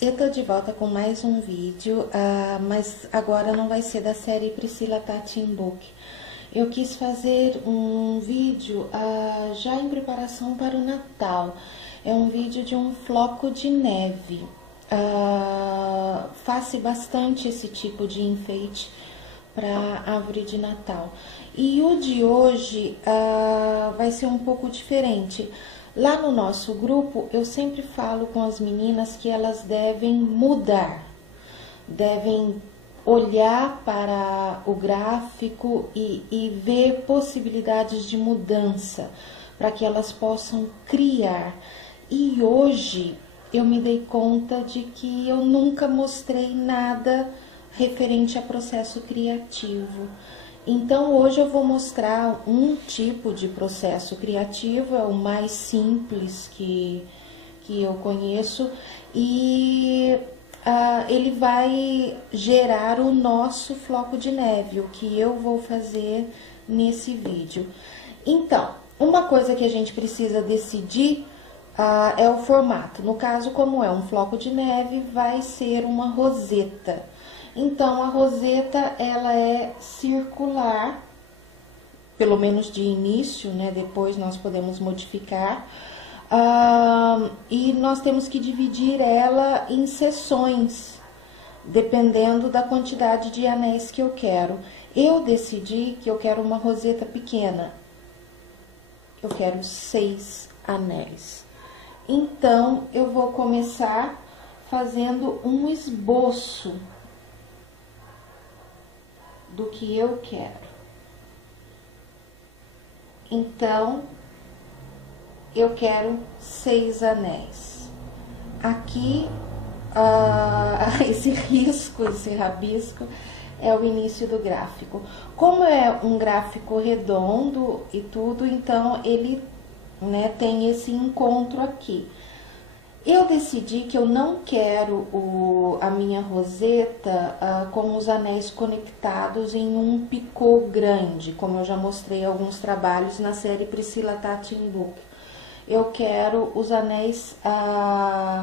Eu tô de volta com mais um vídeo, mas agora não vai ser da série Priscila Tati in Book. Eu quis fazer um vídeo já em preparação para o Natal. É um vídeo de um floco de neve. Faço bastante esse tipo de enfeite para árvore de Natal. E o de hoje vai ser um pouco diferente. Lá no nosso grupo, eu sempre falo com as meninas que elas devem mudar, devem olhar para o gráfico e ver possibilidades de mudança, para que elas possam criar. E hoje eu me dei conta de que eu nunca mostrei nada referente a processo criativo. Então, hoje eu vou mostrar um tipo de processo criativo, é o mais simples que eu conheço, e ele vai gerar o nosso floco de neve, o que eu vou fazer nesse vídeo. Então, uma coisa que a gente precisa decidir é o formato. No caso, como é um floco de neve, vai ser uma roseta. Então, a roseta, ela é circular, pelo menos de início, né? Depois nós podemos modificar. E nós temos que dividir ela em seções, dependendo da quantidade de anéis que eu quero. Eu decidi que eu quero uma roseta pequena. Eu quero 6 anéis. Então, eu vou começar fazendo um esboço do que eu quero. Então, eu quero 6 anéis. Aqui, esse risco, esse rabisco, é o início do gráfico. Como é um gráfico redondo e tudo, então ele, né, tem esse encontro aqui. Eu decidi que eu não quero a minha roseta com os anéis conectados em um picô grande, como eu já mostrei alguns trabalhos na série Priscila Tati in Book. Eu quero os anéis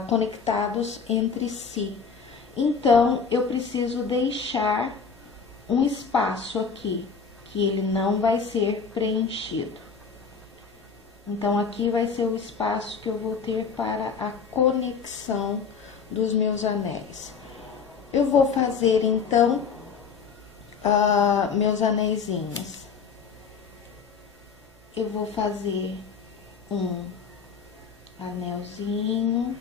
conectados entre si. Então, eu preciso deixar um espaço aqui, que ele não vai ser preenchido. Então, aqui vai ser o espaço que eu vou ter para a conexão dos meus anéis. Eu vou fazer, então, meus anéisinhos. Eu vou fazer um anelzinho,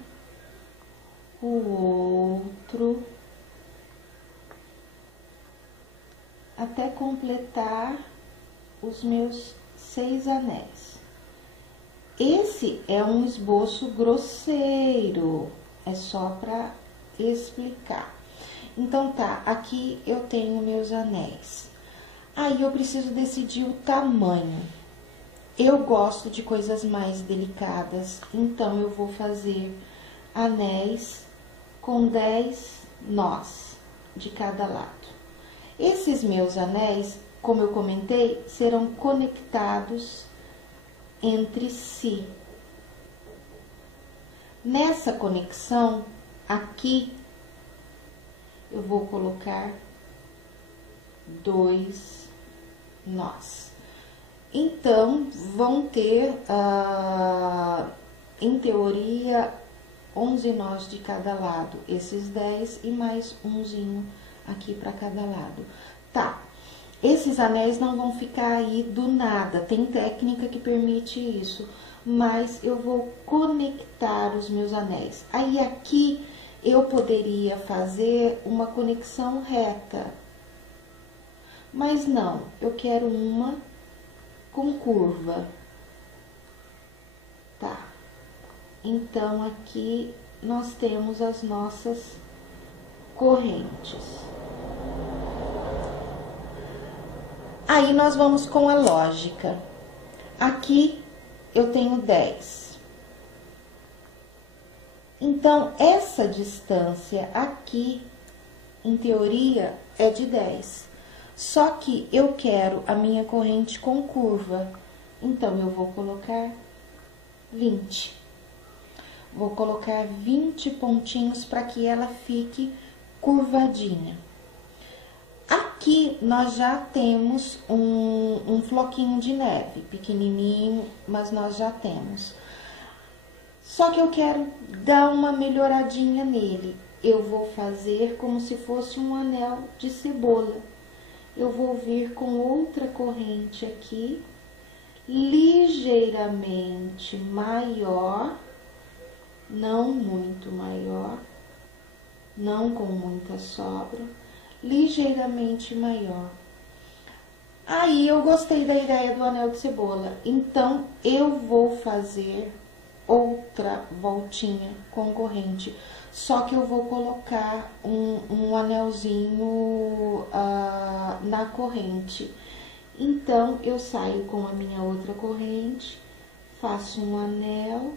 o outro, até completar os meus 6 anéis. Esse é um esboço grosseiro, é só para explicar. Então, tá, aqui eu tenho meus anéis. Aí, eu preciso decidir o tamanho. Eu gosto de coisas mais delicadas, então eu vou fazer anéis com 10 nós de cada lado. Esses meus anéis, como eu comentei, serão conectados entre si. Nessa conexão, aqui, eu vou colocar 2 nós. Então, vão ter, em teoria, 11 nós de cada lado. Esses 10 e mais umzinho aqui para cada lado. Tá. Esses anéis não vão ficar aí do nada, tem técnica que permite isso, mas eu vou conectar os meus anéis. Aí, aqui, eu poderia fazer uma conexão reta, mas não, eu quero uma com curva, tá? Então, aqui, nós temos as nossas correntes. Aí, nós vamos com a lógica. Aqui, eu tenho 10. Então, essa distância aqui, em teoria, é de 10. Só que eu quero a minha corrente com curva. Então, eu vou colocar 20. Vou colocar 20 pontinhos para que ela fique curvadinha. Aqui nós já temos um floquinho de neve, pequenininho, mas nós já temos. Só que eu quero dar uma melhoradinha nele. Eu vou fazer como se fosse um anel de cebola. Eu vou vir com outra corrente aqui, ligeiramente maior, não muito maior, não com muita sobra, ligeiramente maior. Aí eu gostei da ideia do anel de cebola, então eu vou fazer outra voltinha com corrente, só que eu vou colocar um anelzinho na corrente. Então, eu saio com a minha outra corrente, faço um anel,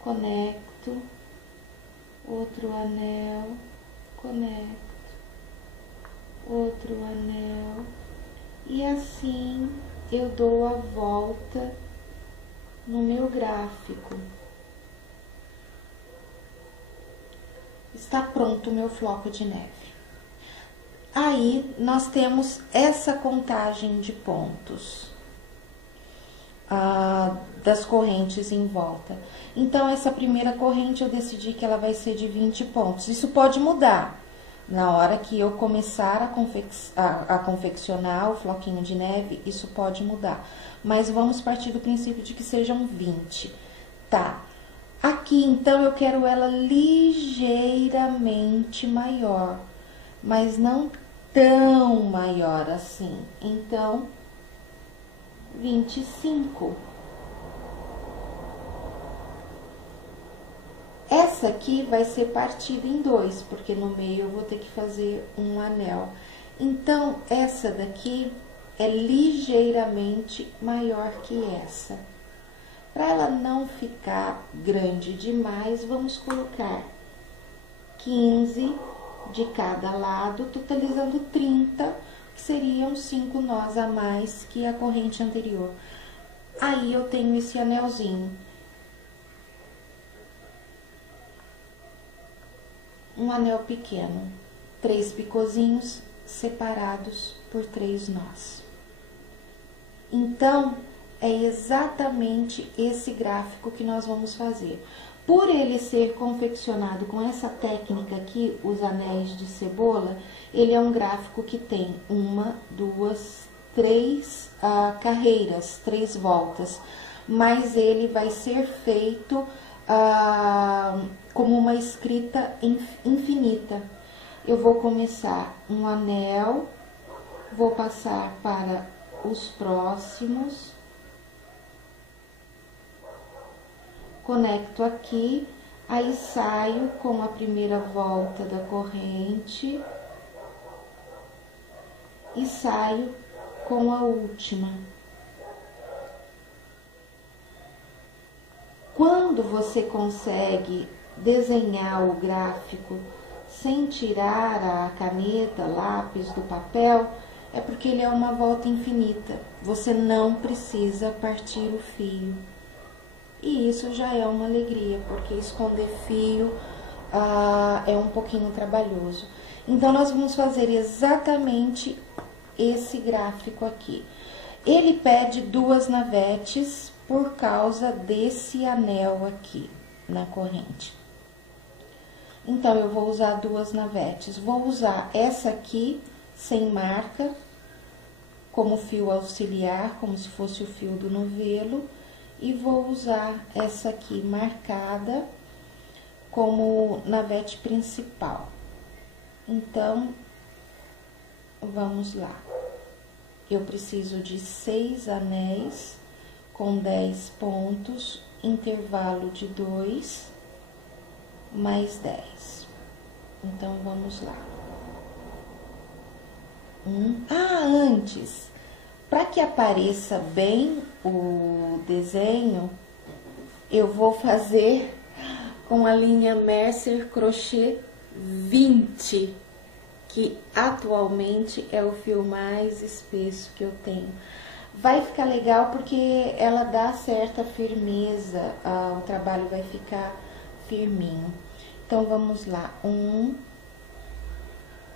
conecto, outro anel, conecto, outro anel, e assim eu dou a volta no meu gráfico. Está pronto o meu floco de neve. Aí, nós temos essa contagem de pontos das correntes em volta. Então, essa primeira corrente eu decidi que ela vai ser de 20 pontos. Isso pode mudar na hora que eu começar a confeccionar o floquinho de neve, isso pode mudar. Mas vamos partir do princípio de que sejam 20, tá? Aqui, então, eu quero ela ligeiramente maior, mas não tão maior assim. Então, 25. Essa aqui vai ser partida em dois, porque no meio eu vou ter que fazer um anel. Então, essa daqui é ligeiramente maior que essa. Para ela não ficar grande demais, vamos colocar 15 de cada lado, totalizando 30, que seriam 5 nós a mais que a corrente anterior. Aí, eu tenho esse anelzinho. Um anel pequeno, 3 picozinhos separados por 3 nós. Então, é exatamente esse gráfico que nós vamos fazer. Por ele ser confeccionado com essa técnica aqui, os anéis de cebola, ele é um gráfico que tem 1, 2, 3 carreiras, 3 voltas, mas ele vai ser feito como uma escrita infinita. Eu vou começar um anel, vou passar para os próximos, conecto aqui, aí saio com a primeira volta da corrente e saio com a última. Quando você consegue desenhar o gráfico sem tirar a caneta, lápis do papel, é porque ele é uma volta infinita. Você não precisa partir o fio. E isso já é uma alegria, porque esconder fio é um pouquinho trabalhoso. Então, nós vamos fazer exatamente esse gráfico aqui. Ele pede 2 navetes por causa desse anel aqui na corrente. Então, eu vou usar 2 navetes. Vou usar essa aqui, sem marca, como fio auxiliar, como se fosse o fio do novelo. E vou usar essa aqui marcada como navete principal. Então, vamos lá. Eu preciso de 6 anéis com 10 pontos, intervalo de 2, mais 10. Então, vamos lá. Antes, para que apareça bem o desenho, eu vou fazer com a linha Mercer Crochê 20, que atualmente é o fio mais espesso que eu tenho. vai ficar legal porque ela dá certa firmeza, o trabalho vai ficar firminho. Então, vamos lá. 1,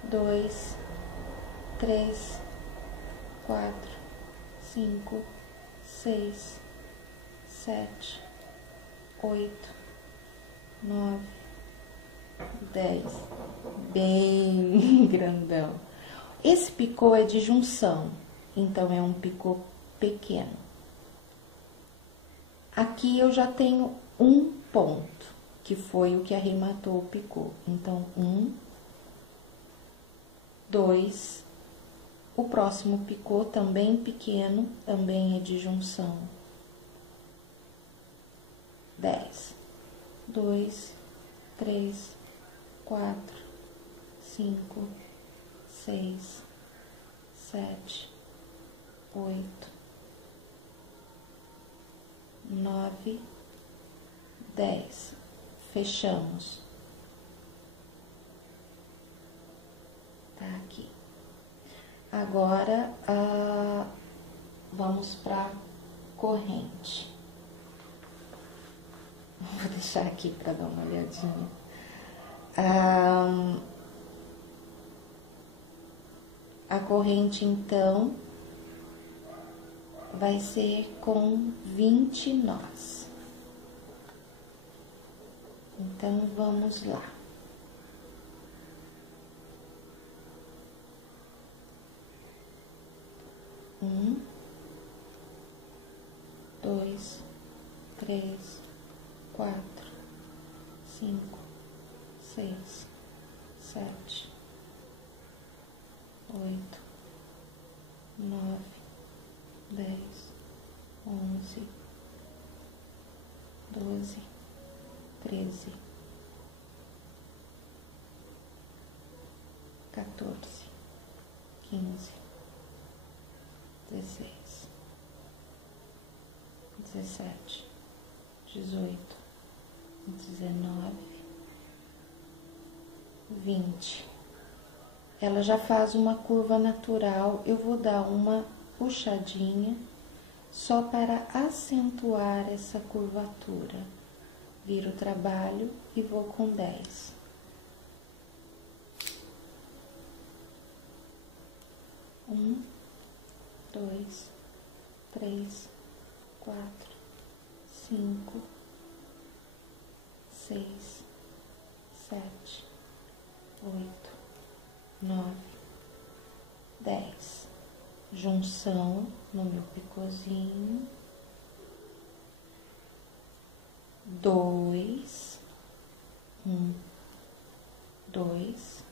2, 3, 4, 5, 6, 7, 8, 9, 10. Bem grandão. Esse picô é de junção, então é um picô pequeno. Aqui eu já tenho um ponto, que foi o que arrematou o picô. Então, 1, 2, o próximo picô também pequeno, também é de junção. 10, 2, 3, 4, 5, 6, 7, 8, 9, 10. Fechamos. Tá aqui. Agora, vamos pra corrente. Vou deixar aqui para dar uma olhadinha. A corrente, então, vai ser com 20 nós. Então, vamos lá. 1, 2, 3, 4, 5, 6, 7, 8, 9, 10, 11, 12, 13, 14, 15, 16, 17, 18, 19, 20. Ela já faz uma curva natural, eu vou dar uma puxadinha só para acentuar essa curvatura. Viro o trabalho e vou com 10. 1, 2, 3, 4, 5, 6, 7, 8, 9, 10. Junção no meu picôzinho. 2, 1, 2.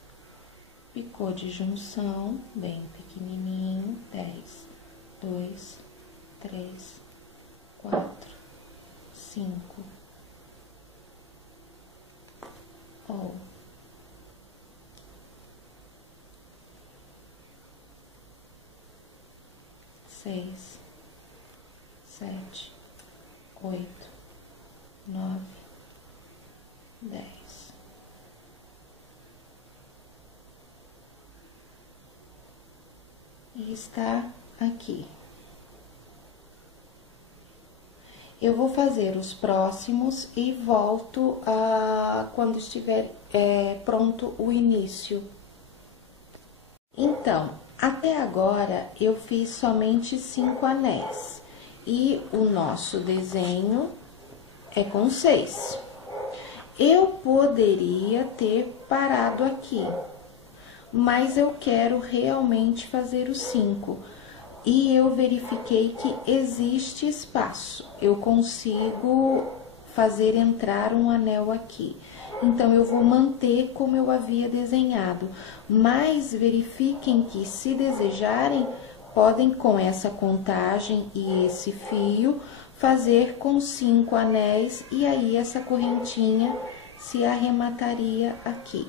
Picô de junção, bem pequenininho. 10, 2, 3, 4, 5, ou 6, 7, 8, 9, 10. E está aqui. Eu vou fazer os próximos e volto quando estiver pronto o início. Então, até agora eu fiz somente 5 anéis e o nosso desenho é com 6. Eu poderia ter parado aqui, mas eu quero realmente fazer os 5. E eu verifiquei que existe espaço, eu consigo fazer entrar um anel aqui. Então, eu vou manter como eu havia desenhado, mas verifiquem que, se desejarem, podem, com essa contagem e esse fio, fazer com 5 anéis, e aí essa correntinha se arremataria aqui.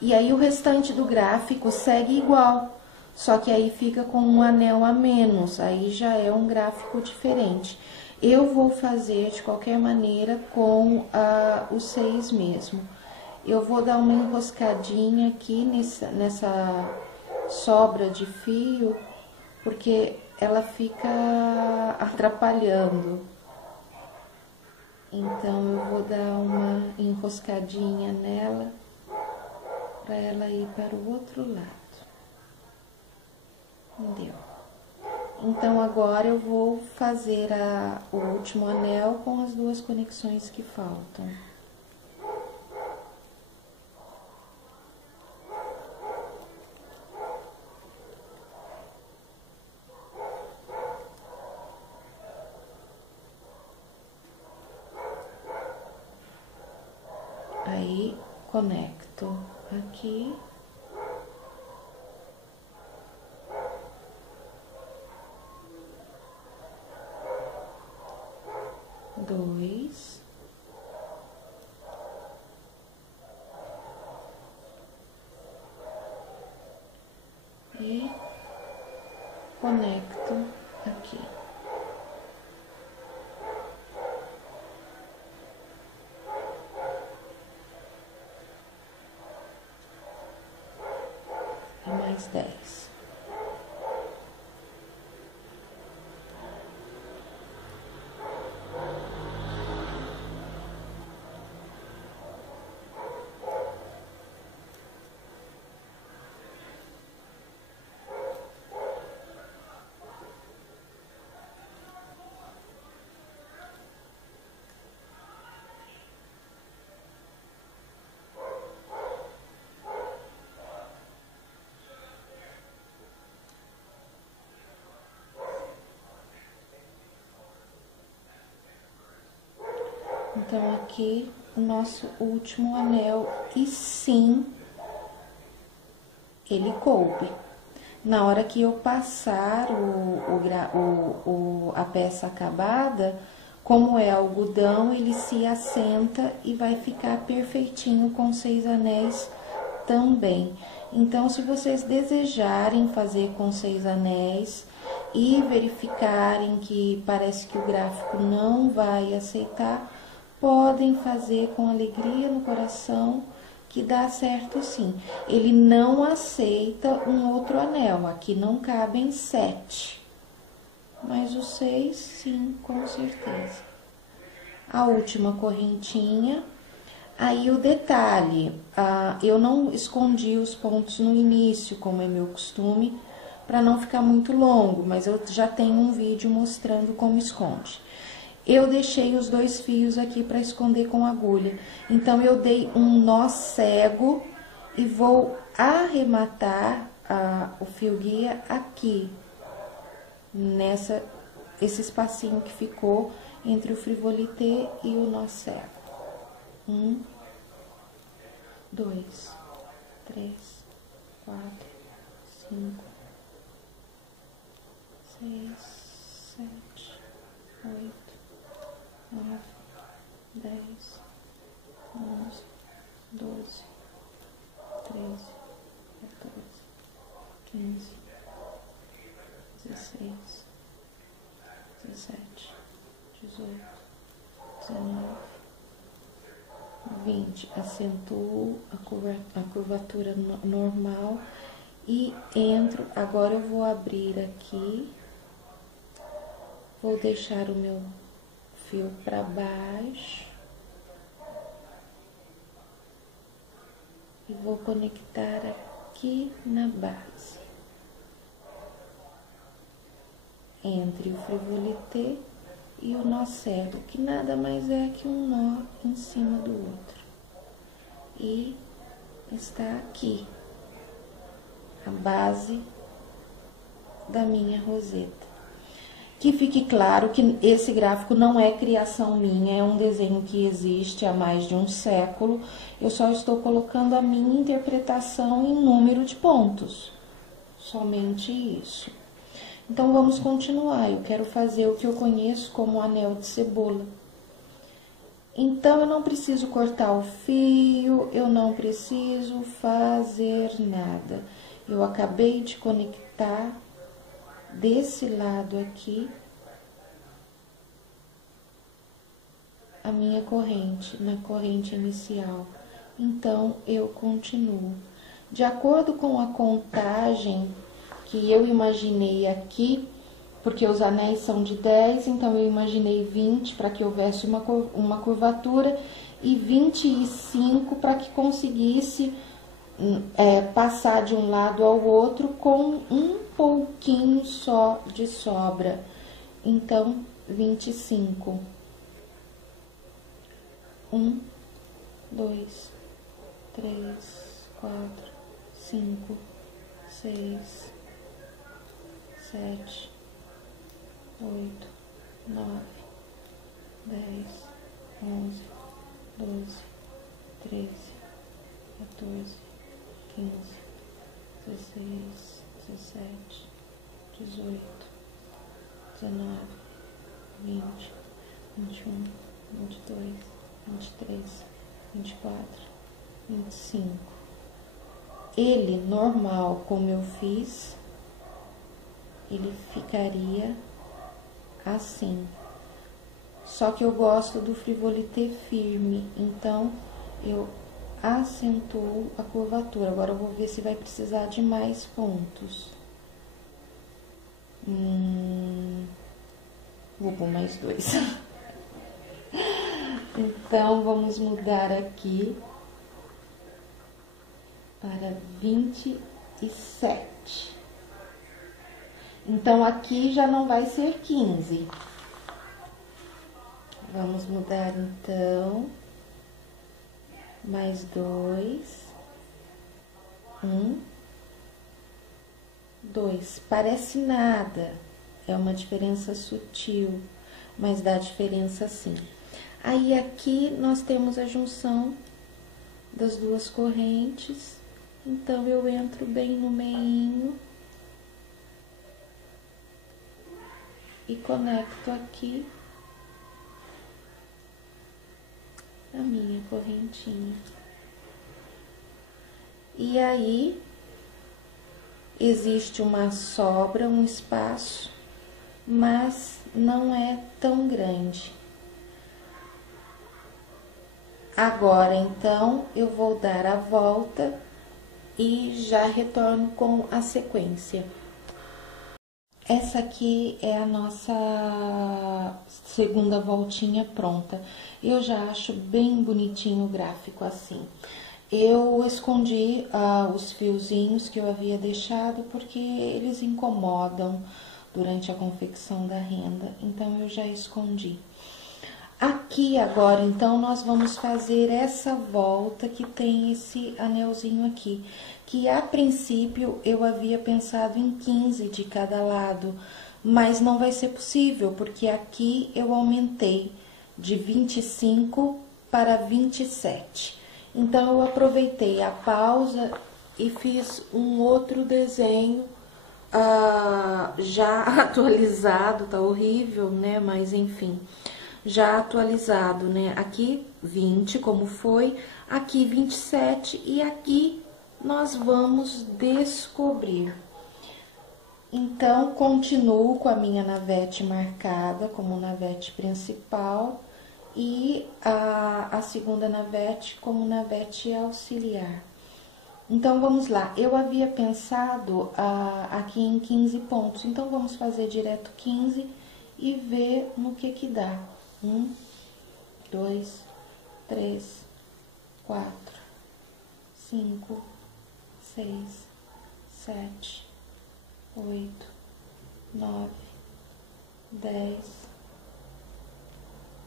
E aí, o restante do gráfico segue igual. Só que aí fica com um anel a menos, aí já é um gráfico diferente. Eu vou fazer de qualquer maneira com os 6 mesmo. Eu vou dar uma enroscadinha aqui nessa sobra de fio, porque ela fica atrapalhando. Então eu vou dar uma enroscadinha nela para ela ir para o outro lado. Entendeu? Então agora eu vou fazer o último anel com as duas conexões que faltam. Aí, conecto aqui. Dois. E conecto aqui. Mais 10. Então, aqui o nosso último anel, e sim, ele coube. Na hora que eu passar a peça acabada, como é algodão, ele se assenta e vai ficar perfeitinho com 6 anéis também. Então, se vocês desejarem fazer com 6 anéis e verificarem que parece que o gráfico não vai aceitar, podem fazer com alegria no coração, que dá certo sim. Ele não aceita um outro anel, aqui não cabem 7, mas os 6 sim, com certeza. A última correntinha, aí o detalhe, eu não escondi os pontos no início, como é meu costume, para não ficar muito longo, mas eu já tenho um vídeo mostrando como esconde. Eu deixei os 2 fios aqui para esconder com agulha. Então, eu dei um nó cego e vou arrematar o fio guia aqui, esse espacinho que ficou entre o frivolité e o nó cego. 1, 2, 3, 4, 5, 6, 7, 8. 9, 10, 11, 12, 13, 14, 15, 16, 17, 18, 19, 20. Acentuo a curvatura normal e entro. Agora eu vou abrir aqui, vou deixar o meu fio para baixo e vou conectar aqui na base, entre o frivolité e o nó cego, que nada mais é que um nó em cima do outro. E está aqui a base da minha roseta. Que fique claro que esse gráfico não é criação minha, é um desenho que existe há mais de um século. Eu só estou colocando a minha interpretação em número de pontos. Somente isso. Então, vamos continuar. Eu quero fazer o que eu conheço como anel de cebola. Então, eu não preciso cortar o fio, eu não preciso fazer nada. Eu acabei de conectar desse lado aqui a minha corrente, na corrente inicial. Então, eu continuo. De acordo com a contagem que eu imaginei aqui, porque os anéis são de 10, então eu imaginei 20 para que houvesse uma curvatura e 25 para que conseguisse passar de um lado ao outro com um pouquinho só de sobra. Então, 25. 1, 2, 3, 4, 5, 6, 7, 8, 9, 10, 11, 12, 13, 14, 15, 16, 17, 18, 19, 20, 21, 22, 23, 24, 25. Ele, normal, como eu fiz, ele ficaria assim. Só que eu gosto do frivolité firme, então eu acentuo a curvatura. Agora eu vou ver se vai precisar de mais pontos. Vou pôr mais 2. Então, vamos mudar aqui para 27. Então, aqui já não vai ser 15. Vamos mudar, então, mais 2. 1, 2. Parece nada, é uma diferença sutil, mas dá diferença sim. Aí, aqui, nós temos a junção das duas correntes, então, eu entro bem no meinho e conecto aqui a minha correntinha. E aí, existe uma sobra, um espaço, mas não é tão grande. Agora, então, eu vou dar a volta e já retorno com a sequência. Essa aqui é a nossa segunda voltinha pronta. Eu já acho bem bonitinho o gráfico assim. Eu escondi os fiozinhos que eu havia deixado porque eles incomodam durante a confecção da renda, então eu já escondi. Aqui agora, então, nós vamos fazer essa volta que tem esse anelzinho aqui, que a princípio eu havia pensado em 15 de cada lado, mas não vai ser possível, porque aqui eu aumentei de 25 para 27. Então, eu aproveitei a pausa e fiz um outro desenho já atualizado, tá horrível, né? Mas enfim, já atualizado, né? Aqui 20, como foi, aqui 27 e aqui nós vamos descobrir. Então, continuo com a minha navete marcada como navete principal e a segunda navete como navete auxiliar. Então, vamos lá. Eu havia pensado aqui em 15 pontos, então vamos fazer direto 15 e ver no que dá. 1, 2, 3, 4, 5, 6, 7, 8, 9, 10,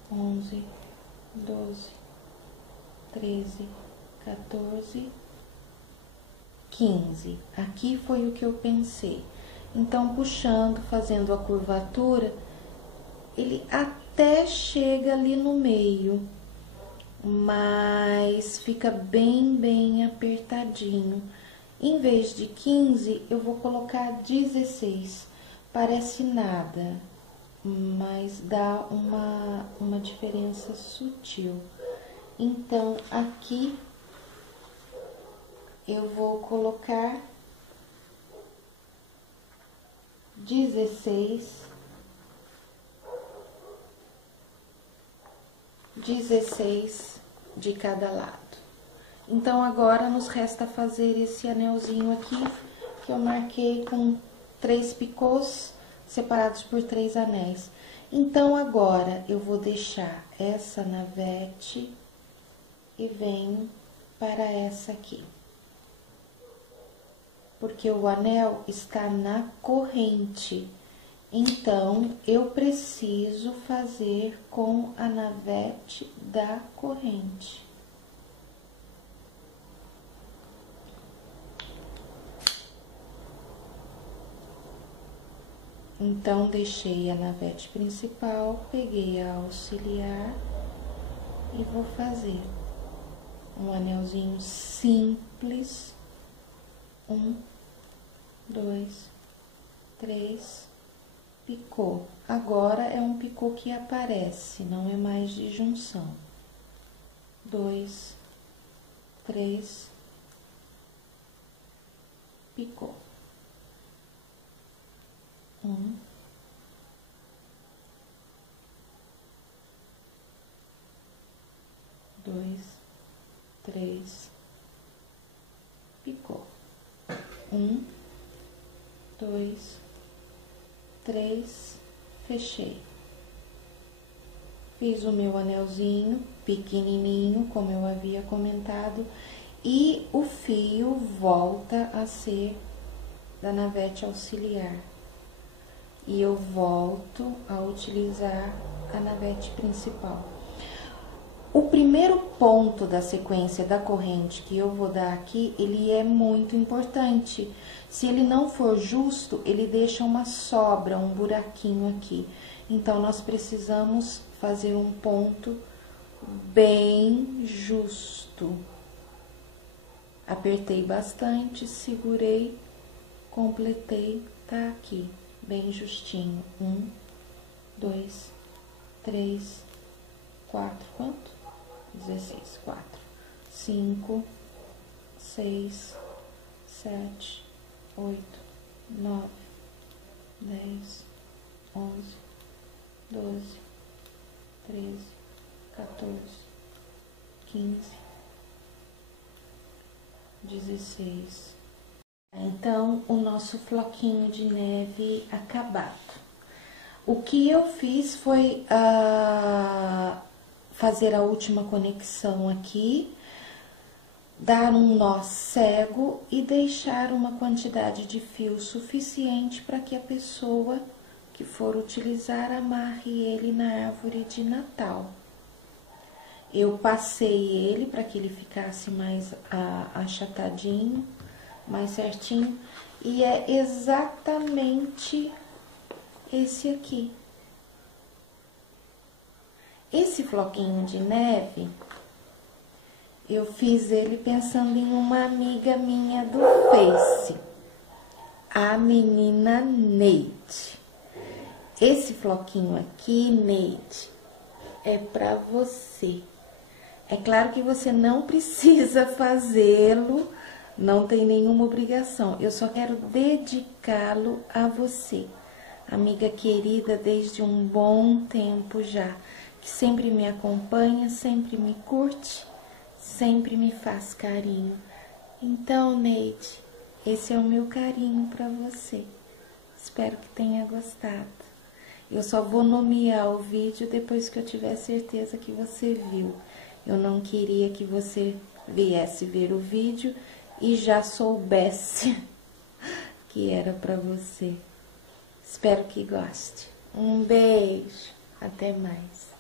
11, 12, 13, 14, 15. Aqui foi o que eu pensei. Então, puxando, fazendo a curvatura, ele até chega ali no meio, mas fica bem apertadinho. Em vez de 15, eu vou colocar 16. Parece nada, mas dá uma diferença sutil. Então, aqui eu vou colocar 16 de cada lado. Então, agora nos resta fazer esse anelzinho aqui, que eu marquei com 3 picôs, separados por 3 anéis. Então, agora, eu vou deixar essa navete e venho para essa aqui. Porque o anel está na corrente. Então, eu preciso fazer com a navete da corrente. Então, deixei a navete principal, peguei a auxiliar e vou fazer um anelzinho simples. 1, 2, 3, picô. Agora é um picô que aparece, não é mais de junção. 2, 3, picô. 1, 2, 3, picô. 1, 2, 3, fechei. Fiz o meu anelzinho pequenininho, como eu havia comentado, e o fio volta a ser da navete auxiliar. E eu volto a utilizar a navete principal. O primeiro ponto da sequência da corrente que eu vou dar aqui, ele é muito importante. Se ele não for justo, ele deixa uma sobra, um buraquinho aqui. Então, nós precisamos fazer um ponto bem justo. Apertei bastante, segurei, completei, tá aqui, bem justinho. 1, 2, 3, 4, quanto? 16, 4, 5, 6, 7, 8, 9, 10, 11, 12, 13, 14, 15, 16. Então, o nosso floquinho de neve acabado. O que eu fiz foi fazer a última conexão aqui, dar um nó cego e deixar uma quantidade de fio suficiente para que a pessoa que for utilizar amarre ele na árvore de Natal. Eu passei ele para que ele ficasse mais achatadinho, mais certinho, e é exatamente esse aqui. Esse floquinho de neve, eu fiz ele pensando em uma amiga minha do Face, a menina Neide. Esse floquinho aqui, Neide, é pra você. É claro que você não precisa fazê-lo, não tem nenhuma obrigação. Eu só quero dedicá-lo a você, amiga querida desde um bom tempo já, que sempre me acompanha, sempre me curte, sempre me faz carinho. Então, Neide, esse é o meu carinho para você. Espero que tenha gostado. Eu só vou nomear o vídeo depois que eu tiver certeza que você viu. Eu não queria que você viesse ver o vídeo e já soubesse que era para você. Espero que goste. Um beijo. Até mais.